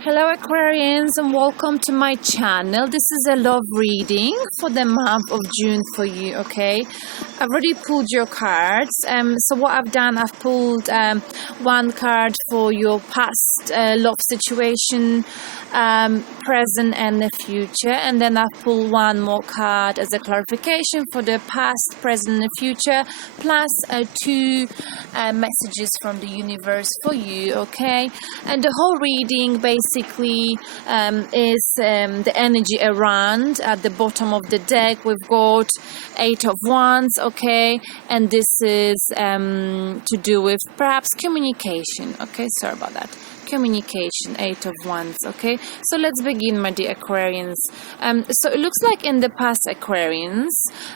Hello Aquarians and welcome to my channel. This is a love reading for the month of June for you, okay? I've already pulled your cards. So what I've done, I've pulled one card for your past love situation, present and the future, and then I've pulled one more card as a clarification for the past, present and future, plus two messages from the universe for you, okay? And the whole reading basically is the energy around. At the bottom of the deck we've got 8 of Wands, okay, and this is to do with perhaps communication, okay? Sorry about that. Communication, 8 of Wands, okay? So let's begin, my dear Aquarians. So it looks like in the past, Aquarians,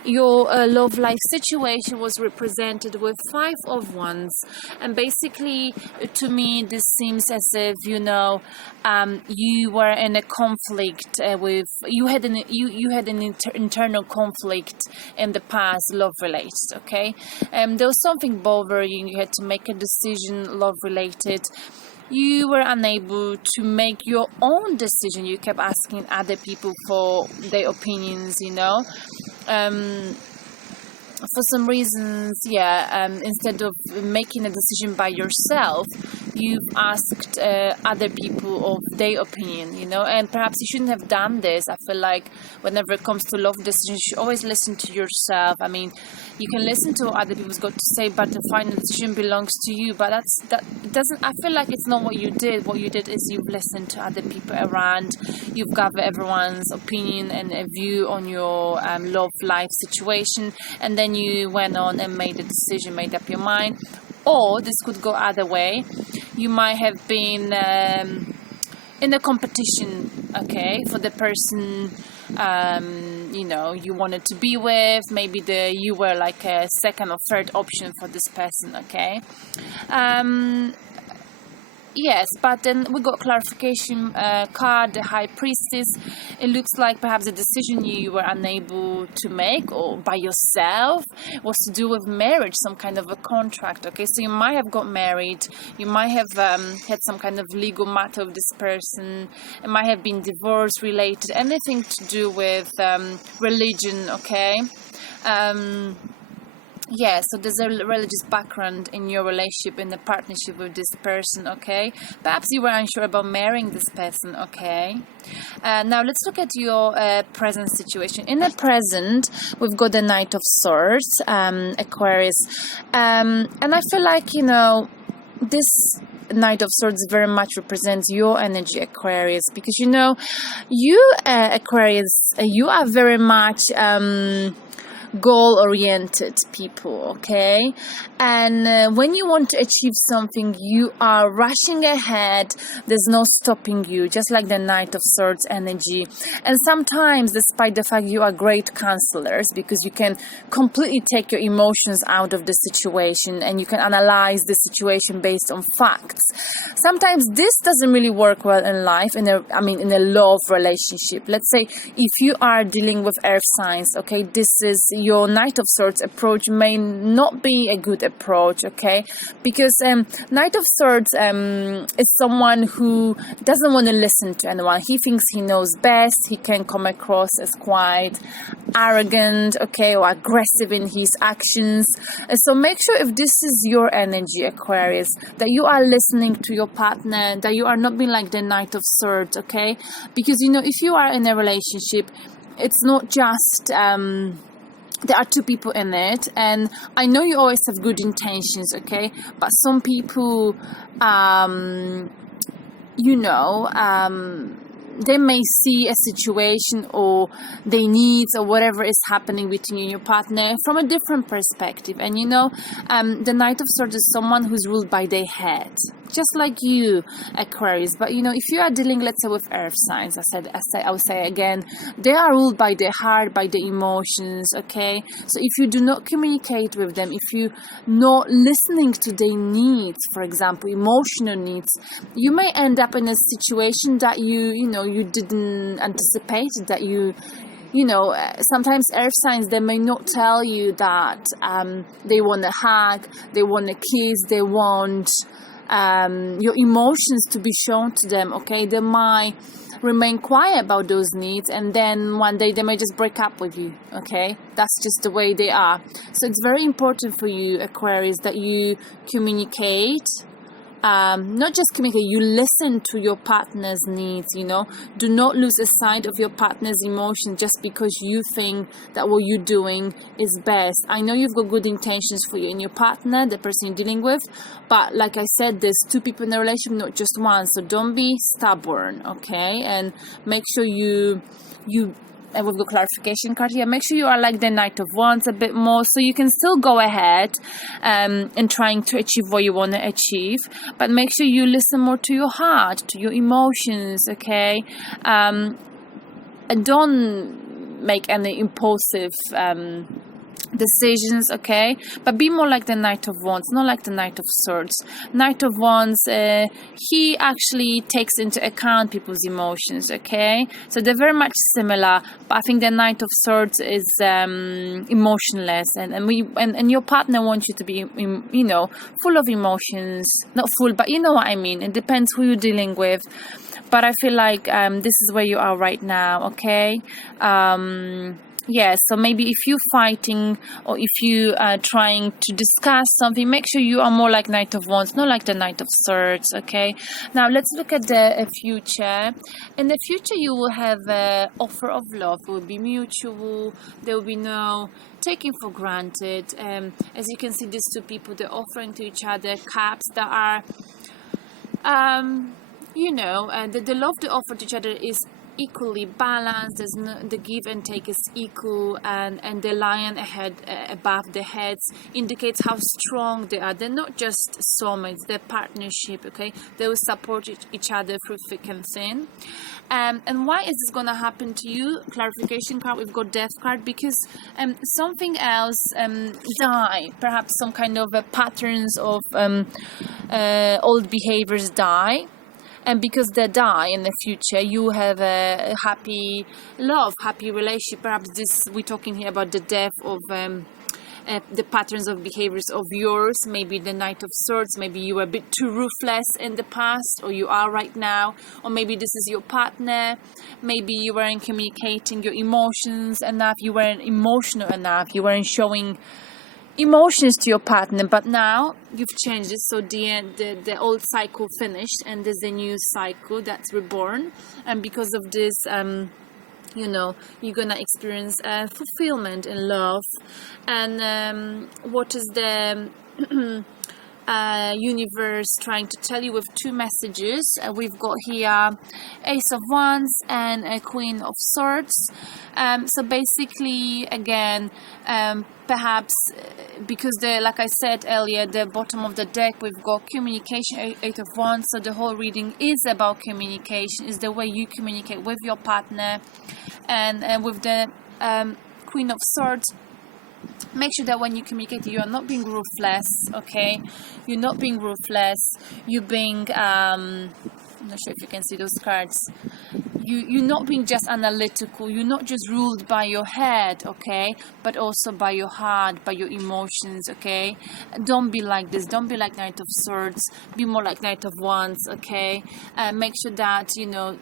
your love life situation was represented with 5 of Wands, and basically to me this seems as if you were in a conflict with you had an internal conflict in the past, love related, okay? There was something bothering you, had to make a decision love related. You were unable to make your own decision. You kept asking other people for their opinions, for some reasons, instead of making a decision by yourself, you've asked other people of their opinion, and perhaps you shouldn't have done this. I feel like whenever it comes to love decisions, you should always listen to yourself. I mean, you can listen to what other people's got to say, but the final decision belongs to you. But I feel like it's not what you did. What you did is you've listened to other people around, you've gathered everyone's opinion and a view on your love life situation, and then you went on and made a decision, made up your mind. Or this could go other way. You might have been in a competition, okay, for the person you wanted to be with. Maybe you were like a second or third option for this person, okay? Yes, but then we got clarification card, the High Priestess. It looks like perhaps the decision you were unable to make or by yourself was to do with marriage, some kind of a contract, okay? So you might have got married, you might have had some kind of legal matter with this person, it might have been divorce related, anything to do with religion, okay? So there's a religious background in your relationship, in the partnership with this person, okay? Perhaps you were unsure about marrying this person, okay? Now let's look at your present situation. In the present, we've got the Knight of Swords, Aquarius, and I feel like, this Knight of Swords very much represents your energy, Aquarius, because you Aquarius, you are very much goal-oriented people, okay? And when you want to achieve something, you are rushing ahead. There's no stopping you, just like the Knight of Swords energy. And sometimes, despite the fact you are great counselors, because you can completely take your emotions out of the situation and you can analyze the situation based on facts. Sometimes this doesn't really work well in life, in a love relationship. Let's say if you are dealing with earth signs, okay, this is your Knight of Swords approach may not be a good approach, okay? Because Knight of Swords is someone who doesn't want to listen to anyone. He thinks he knows best. He can come across as quite arrogant, okay, or aggressive in his actions. And so make sure, if this is your energy, Aquarius, that you are listening to your partner, that you are not being like the Knight of Swords, okay? Because, if you are in a relationship, it's not just there are two people in it, and I know you always have good intentions, okay? But some people, they may see a situation or their needs or whatever is happening between you and your partner from a different perspective. And the Knight of Swords is someone who's ruled by their head, just like you, Aquarius. But if you are dealing, let's say, with earth signs, I will say again, they are ruled by their heart, by their emotions, okay? So if you do not communicate with them, if you not listening to their needs, for example, emotional needs, you may end up in a situation that you didn't anticipate, that sometimes earth signs, they may not tell you that they want a hug, they want a kiss, they want your emotions to be shown to them, okay? They might remain quiet about those needs, and then one day they may just break up with you, okay? That's just the way they are. So it's very important for you, Aquarius, that you communicate. Not just communicate, you listen to your partner's needs, you know. Do not lose sight of your partner's emotions just because you think that what you're doing is best. I know you've got good intentions for you and your partner, the person you're dealing with, but like I said, there's two people in a relationship, not just one. So don't be stubborn, okay? And make sure you and we've got clarification card here. Make sure you are like the Knight of Wands a bit more, so you can still go ahead and trying to achieve what you want to achieve, but make sure you listen more to your heart, to your emotions, okay? And don't make any impulsive decisions, okay? But be more like the Knight of Wands, not like the Knight of Swords. Knight of Wands, he actually takes into account people's emotions, okay? So they're very much similar, but I think the Knight of Swords is emotionless, and your partner wants you to be, you know, full of emotions. Not full, but you know what I mean. It depends who you're dealing with. But I feel like this is where you are right now, okay? Yeah, so maybe if you're fighting or if you are trying to discuss something, make sure you are more like Knight of Wands, not like the Knight of Swords, okay? Now, let's look at the future. In the future, you will have an offer of love. It will be mutual. There will be no taking for granted. As you can see, these two people, they're offering to each other cups that are, you know, the love they offer to each other is equally balanced. There's no, the give and take is equal, and the lion ahead above the heads indicates how strong they are. They're not just soulmates, they're partnership, okay? They will support each other through thick and thin. And why is this going to happen to you? Clarification card, we've got death card, because something else die, perhaps some kind of patterns of old behaviors die. And because they die in the future, you have a happy love, happy relationship. Perhaps we're talking here about the death of the patterns of behaviors of yours. Maybe the Knight of Swords. Maybe you were a bit too ruthless in the past, or you are right now. Or maybe this is your partner. Maybe you weren't communicating your emotions enough. You weren't emotional enough. You weren't showing emotions to your partner, but now you've changed it, so the old cycle finished and there's a new cycle that's reborn, and because of this you know, you're gonna experience fulfillment in love. And what is the universe trying to tell you with two messages? We've got here Ace of Wands and a Queen of Swords. So basically, again, perhaps because like I said earlier, the bottom of the deck, we've got communication, Eight of Wands. So the whole reading is about communication, is the way you communicate with your partner. And with the Queen of Swords, make sure that when you communicate, you are not being ruthless, okay? You're not being ruthless. You're being, I'm not sure if you can see those cards. You're not being just analytical. You're not just ruled by your head, okay? But also by your heart, by your emotions, okay? Don't be like this. Don't be like Knight of Swords. Be more like Knight of Wands, okay? Make sure that, you know,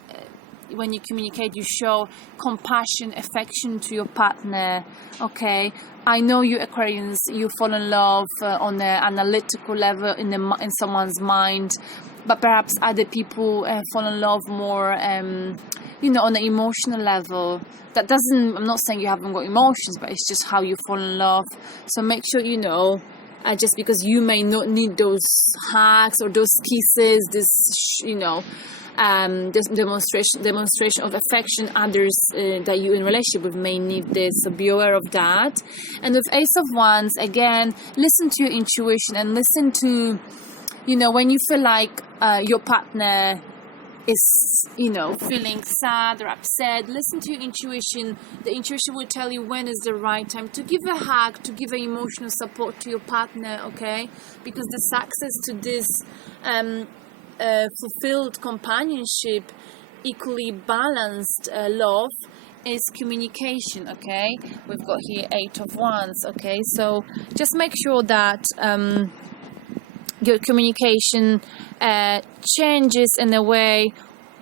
when you communicate, you show compassion, affection to your partner, okay? I know you Aquarians, you fall in love on an analytical level in someone's mind, but perhaps other people fall in love more, you know, on an emotional level. That doesn't, I'm not saying you haven't got emotions, but it's just how you fall in love. So make sure, you know, just because you may not need those hugs or those kisses, this, you know, this demonstration of affection, others that you in relationship with may need this, so be aware of that. And with Ace of Wands, again, listen to your intuition and listen to, you know, when you feel like your partner is, you know, feeling sad or upset, listen to your intuition. The intuition will tell you when is the right time to give a hug, to give an emotional support to your partner, okay? Because the success to this fulfilled companionship, equally balanced love, is communication, okay? We've got here Eight of Wands, okay? So just make sure that your communication changes in a way,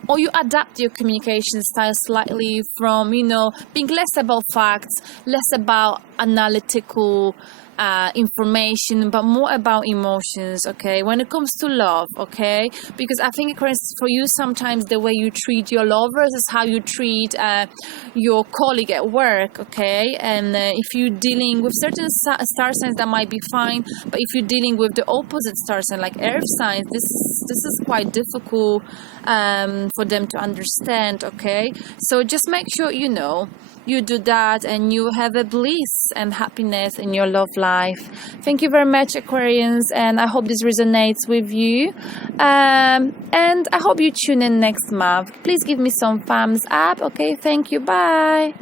or you adapt your communication style slightly from, being less about facts, less about analytical information, but more about emotions, okay, when it comes to love, okay? Because I think, for you, sometimes the way you treat your lovers is how you treat your colleague at work, okay? And if you're dealing with certain star signs, that might be fine, but if you're dealing with the opposite star sign, like earth signs, this is quite difficult for them to understand, okay? So just make sure you do that, and you have a bliss and happiness in your love life. Thank you very much, Aquarians, and I hope this resonates with you. And I hope you tune in next month. Please give me some thumbs up. Okay, thank you. Bye.